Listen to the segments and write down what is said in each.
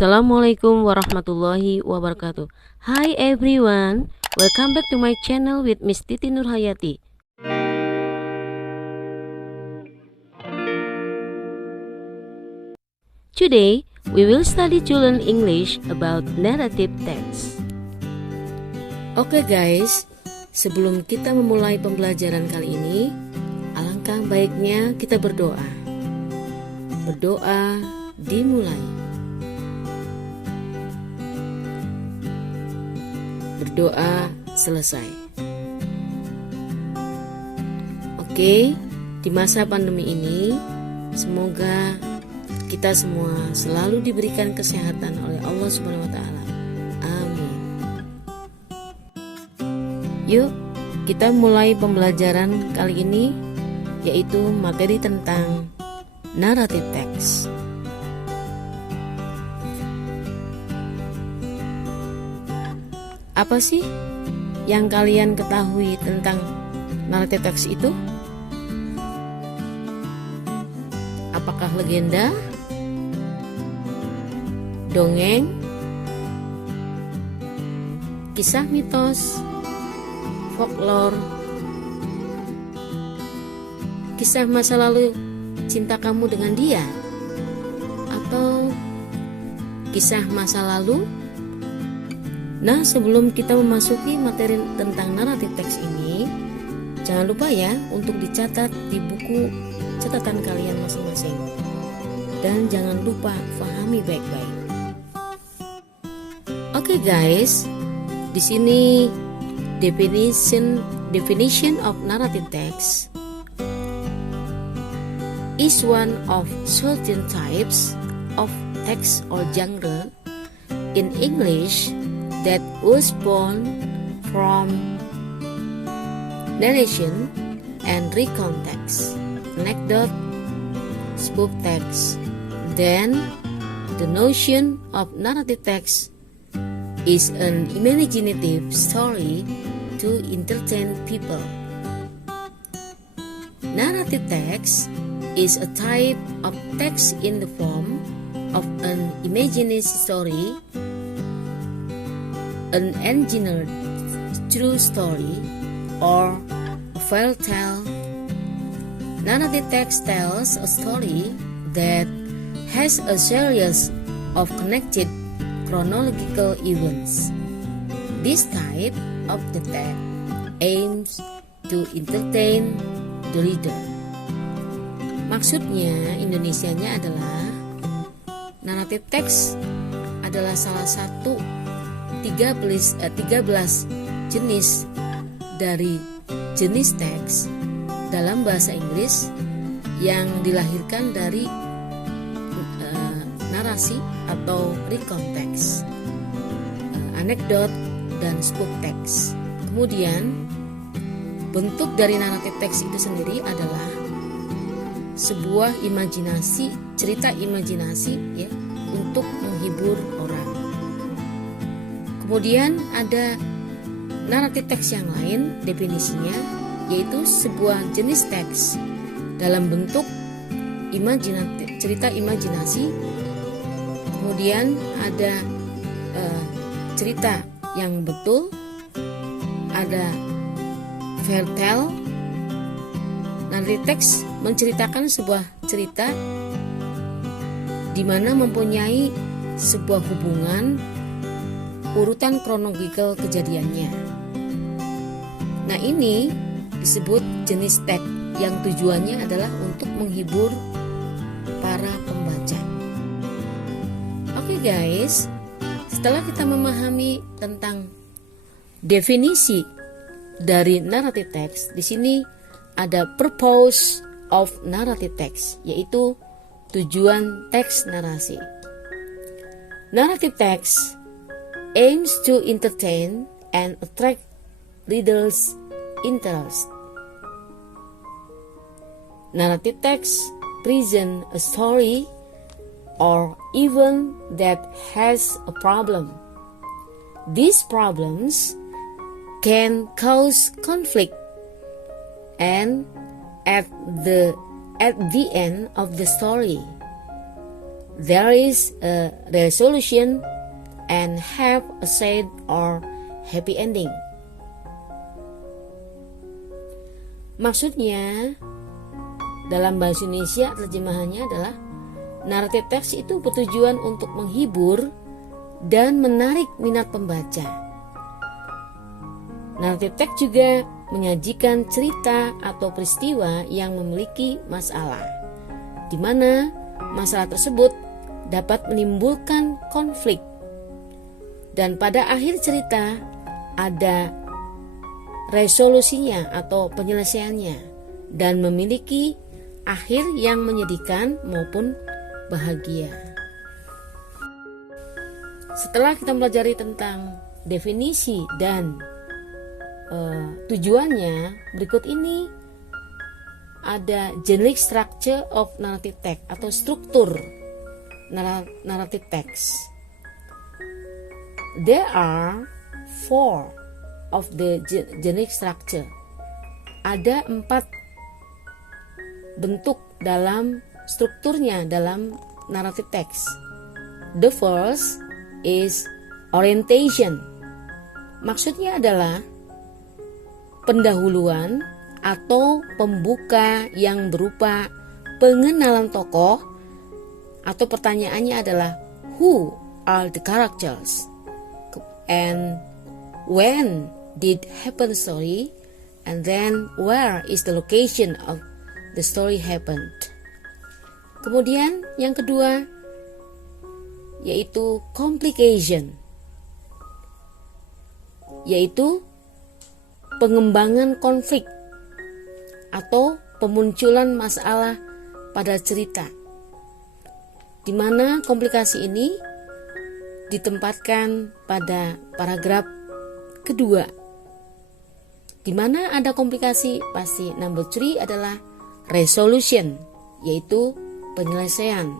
Assalamualaikum warahmatullahi wabarakatuh. Hi everyone, welcome back to my channel with Miss Titi Nurhayati. Today, we will study to learn English about narrative text. Oke guys, sebelum kita memulai pembelajaran kali ini, alangkah baiknya kita berdoa. Berdoa dimulai. Berdoa selesai. Oke, di masa pandemi ini semoga kita semua selalu diberikan kesehatan oleh Allah Subhanahu wa taala. Amin. Yuk, kita mulai pembelajaran kali ini, yaitu materi tentang narrative text. Apa sih yang kalian ketahui tentang narrative text itu? Apakah legenda, dongeng, kisah mitos, folklore, kisah masa lalu cinta kamu dengan dia, atau kisah masa lalu? Nah, sebelum kita memasuki materi tentang narrative text ini, jangan lupa ya untuk dicatat di buku catatan kalian masing-masing. Dan jangan lupa pahami baik-baik. Oke guys, di sini definition of narrative text is one of certain types of text or genre in English that was born from narration and recount text, anecdote, spoof text. Then, the notion of narrative text is an imaginative story to entertain people. Narrative text is a type of text in the form of an imaginary story, an engineered true story, or a fairy tale. Narrative text tells a story that has a series of connected chronological events. This type of the text aims to entertain the reader. Maksudnya, Indonesianya adalah narrative text adalah salah satu 13 jenis dari jenis teks dalam bahasa Inggris yang dilahirkan dari narasi atau recount text, anekdot, dan spoof text. Kemudian bentuk dari narrative text itu sendiri adalah sebuah imajinasi, cerita imajinasi ya, untuk menghibur orang. Kemudian ada narrative text yang lain, definisinya yaitu sebuah jenis teks dalam bentuk cerita imajinasi. Kemudian ada cerita yang betul, ada fairy tale. Narrative text menceritakan sebuah cerita di mana mempunyai sebuah hubungan urutan kronologikal kejadiannya. Nah, ini disebut jenis teks yang tujuannya adalah untuk menghibur para pembaca. Oke guys, setelah kita memahami tentang definisi dari narrative text, di sini ada purpose of narrative text, yaitu tujuan teks narasi. Narrative text aims to entertain and attract readers' interest. Narrative text present a story or event that has a problem. These problems can cause conflict, and at the end of the story, there is a resolution and have a sad or happy ending. Maksudnya, dalam bahasa Indonesia terjemahannya adalah naratif teks itu bertujuan untuk menghibur dan menarik minat pembaca. Naratif teks juga menyajikan cerita atau peristiwa yang memiliki masalah, di mana masalah tersebut dapat menimbulkan konflik. Dan pada akhir cerita ada resolusinya atau penyelesaiannya dan memiliki akhir yang menyedihkan maupun bahagia. Setelah kita mempelajari tentang definisi dan tujuannya, berikut ini ada generic structure of narrative text atau struktur narrative text. There are 4 of the generic structure. Ada 4 bentuk dalam strukturnya dalam narrative text. The first is orientation. Maksudnya adalah pendahuluan atau pembuka yang berupa pengenalan tokoh, atau pertanyaannya adalah who are the characters and when did happen story, and then where is the location of the story happened. Kemudian yang kedua yaitu complication, yaitu pengembangan konflik atau pemunculan masalah pada cerita, di mana komplikasi ini ditempatkan pada paragraf kedua. Di mana ada komplikasi, pasti number 3 adalah resolution, yaitu penyelesaian.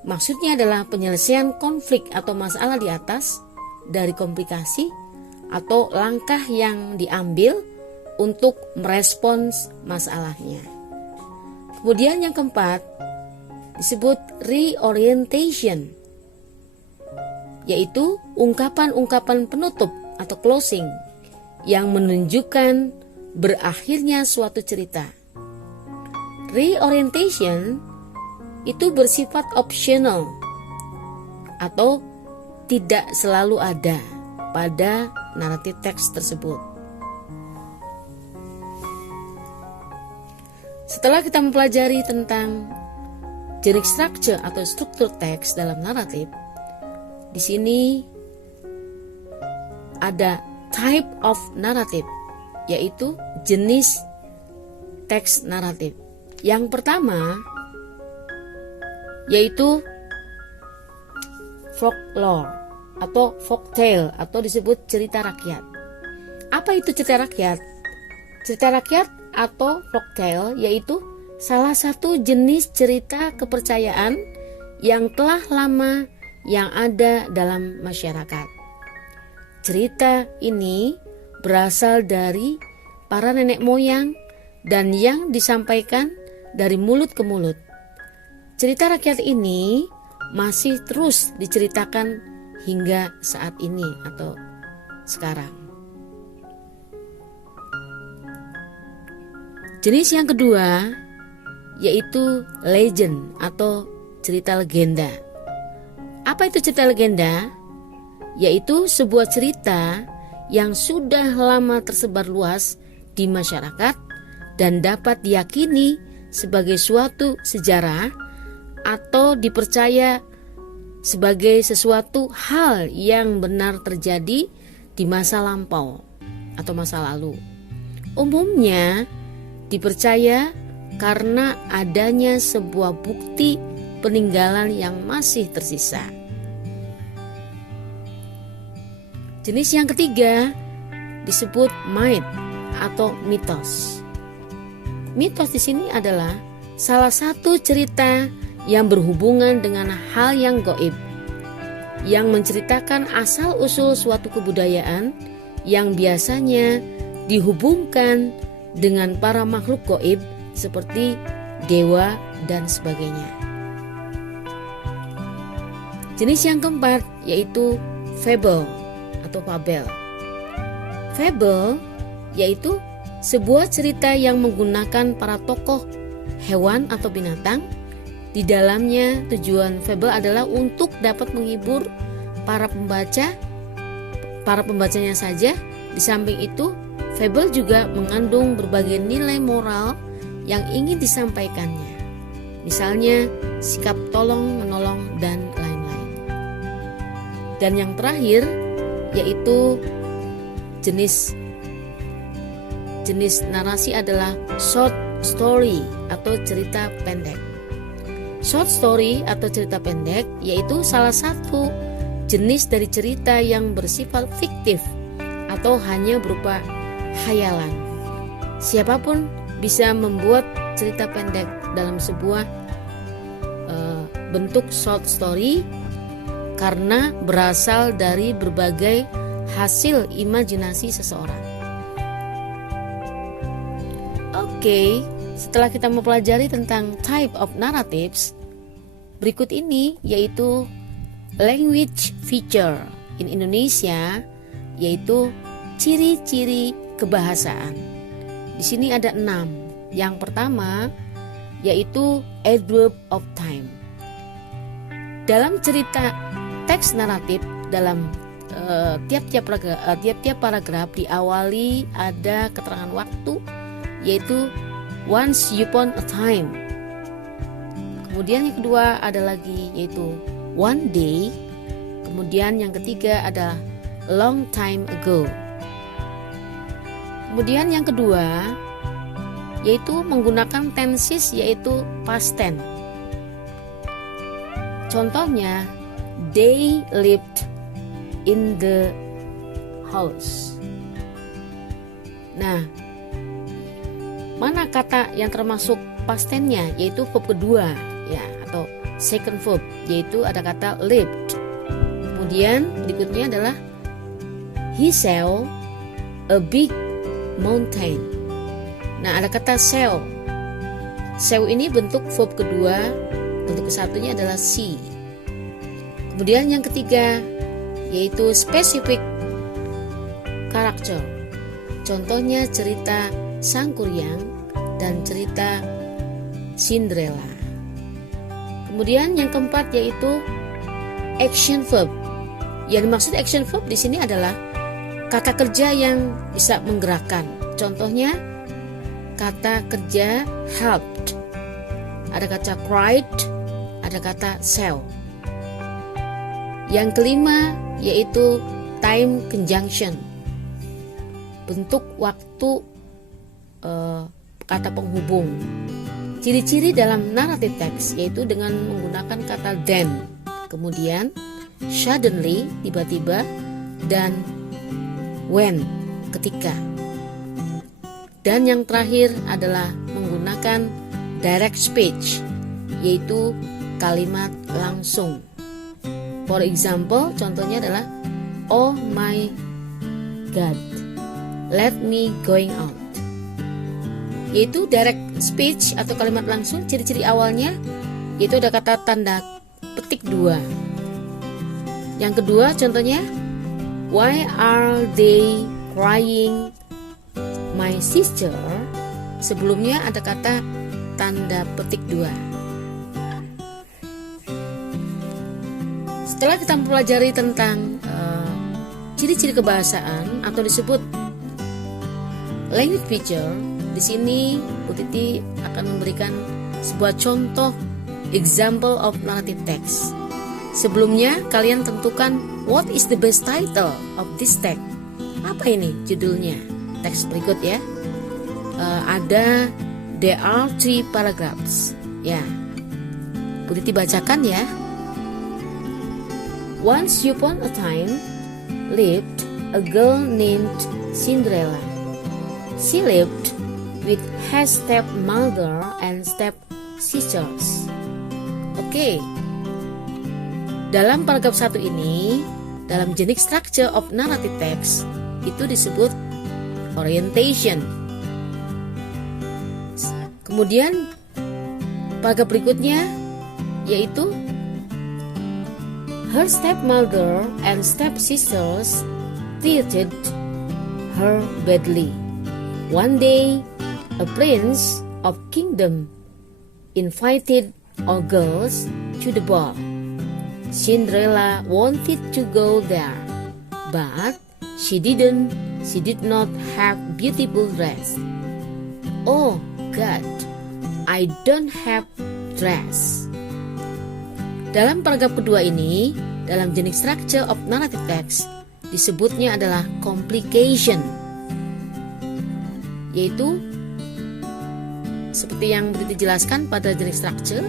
Maksudnya adalah penyelesaian konflik atau masalah di atas dari komplikasi atau langkah yang diambil untuk merespons masalahnya. Kemudian yang keempat disebut reorientation, yaitu ungkapan-ungkapan penutup atau closing yang menunjukkan berakhirnya suatu cerita. Reorientation itu bersifat optional atau tidak selalu ada pada naratif teks tersebut. Setelah kita mempelajari tentang generic structure atau struktur teks dalam naratif, di sini ada type of narrative, yaitu jenis teks naratif. Yang pertama yaitu folklore atau folktale atau disebut cerita rakyat. Apa itu cerita rakyat? Cerita rakyat atau folktale yaitu salah satu jenis cerita kepercayaan yang telah lama yang ada dalam masyarakat. Cerita ini berasal dari para nenek moyang dan yang disampaikan dari mulut ke mulut. Cerita rakyat ini masih terus diceritakan hingga saat ini atau sekarang. Jenis yang kedua yaitu legend atau cerita legenda. Apa itu cerita legenda? Yaitu sebuah cerita yang sudah lama tersebar luas di masyarakat dan dapat diyakini sebagai suatu sejarah atau dipercaya sebagai sesuatu hal yang benar terjadi di masa lampau atau masa lalu. Umumnya dipercaya karena adanya sebuah bukti peninggalan yang masih tersisa. Jenis yang ketiga disebut myth atau mitos. Mitos di sini adalah salah satu cerita yang berhubungan dengan hal yang gaib, yang menceritakan asal-usul suatu kebudayaan yang biasanya dihubungkan dengan para makhluk gaib seperti dewa dan sebagainya. Jenis yang keempat yaitu fable atau fabel. Fable yaitu sebuah cerita yang menggunakan para tokoh hewan atau binatang. Di dalamnya tujuan fable adalah untuk dapat menghibur para pembacanya saja. Di samping itu, fable juga mengandung berbagai nilai moral yang ingin disampaikannya. Misalnya sikap tolong menolong dan lain-lain. Dan yang terakhir yaitu jenis narasi adalah short story atau cerita pendek. Short story atau cerita pendek yaitu salah satu jenis dari cerita yang bersifat fiktif atau hanya berupa khayalan. Siapapun bisa membuat cerita pendek dalam sebuah bentuk short story karena berasal dari berbagai hasil imajinasi seseorang. Oke, setelah kita mempelajari tentang type of narratives, berikut ini yaitu language feature in Indonesia, yaitu ciri-ciri kebahasaan. Di sini ada 6. Yang pertama yaitu adverb of time. Dalam cerita teks naratif dalam tiap-tiap paragraf diawali ada keterangan waktu, yaitu once upon a time. Kemudian yang kedua ada lagi yaitu one day. Kemudian yang ketiga ada long time ago. Kemudian yang kedua yaitu menggunakan tenses yaitu past tense. Contohnya, they lived in the house. Nah, mana kata yang termasuk past tense-nya, yaitu verb kedua ya, atau second verb, yaitu ada kata lived. Kemudian berikutnya adalah he saw a big mountain. Nah, ada kata saw. Saw ini bentuk verb kedua, bentuk kesatunya adalah see. Kemudian yang ketiga yaitu specific character. Contohnya cerita Sang Kuryang dan cerita Cinderella. Kemudian yang keempat yaitu action verb. Yang dimaksud action verb di sini adalah kata kerja yang bisa menggerakkan. Contohnya kata kerja helped, ada kata cried, ada kata saw. Yang kelima yaitu time conjunction, bentuk waktu kata penghubung. Ciri-ciri dalam narrative text yaitu dengan menggunakan kata then, kemudian suddenly, tiba-tiba, dan when, ketika. Dan yang terakhir adalah menggunakan direct speech, yaitu kalimat langsung. For example, contohnya adalah oh my god, let me going out. Yaitu direct speech atau kalimat langsung, ciri-ciri awalnya yaitu ada kata tanda petik 2. Yang kedua contohnya, why are they crying my sister? Sebelumnya ada kata tanda petik 2. Setelah kita mempelajari tentang ciri-ciri kebahasaan atau disebut language feature, di sini Bu Titi akan memberikan sebuah contoh example of narrative text. Sebelumnya kalian tentukan what is the best title of this text. Apa ini judulnya? Teks berikut ya. Ada there are 3 paragraphs. Ya. Bu Titi bacakan ya. Once upon a time lived a girl named Cinderella. She lived with her stepmother and stepsisters. Oke. Dalam paragraf 1 ini, dalam jenis structure of narrative text, itu disebut orientation. Kemudian paragraf berikutnya yaitu Her stepmother and stepsisters treated her badly. One day, a prince of kingdom invited all girls to the ball. Cinderella wanted to go there, but she did not have beautiful dress. Oh God, I don't have dress. Dalam paragraf kedua ini, dalam jenis structure of narrative text, disebutnya adalah complication, yaitu seperti yang dijelaskan pada jenis structure,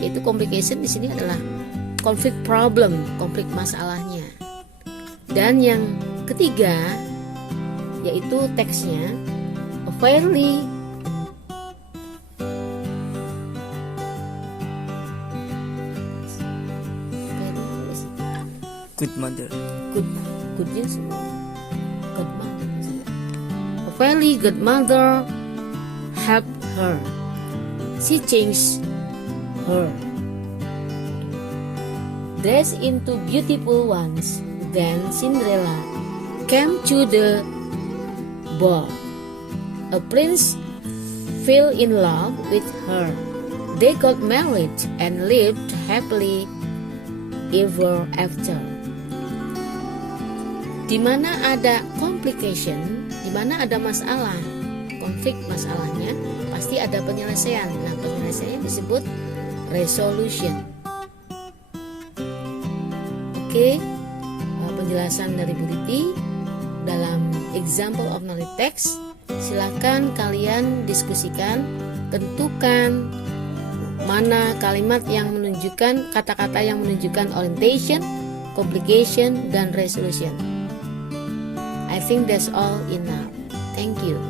yaitu complication di sini adalah konflik problem, konflik masalahnya. Dan yang ketiga, yaitu teksnya a fairly good mother. Goodnya semua. Good mother. A fairly good mother helped her. She changed her dress into beautiful ones. Then Cinderella came to the ball. A prince fell in love with her. They got married and lived happily ever after. Di mana ada complication, di mana ada masalah, konflik masalahnya, pasti ada penyelesaian. Nah, penyelesaiannya disebut resolution. Oke, penjelasan dari Bu Riti dalam example of narrative text. Silakan kalian diskusikan, tentukan mana kalimat yang menunjukkan, kata-kata yang menunjukkan orientation, complication, dan resolution. I think that's all enough. Thank you.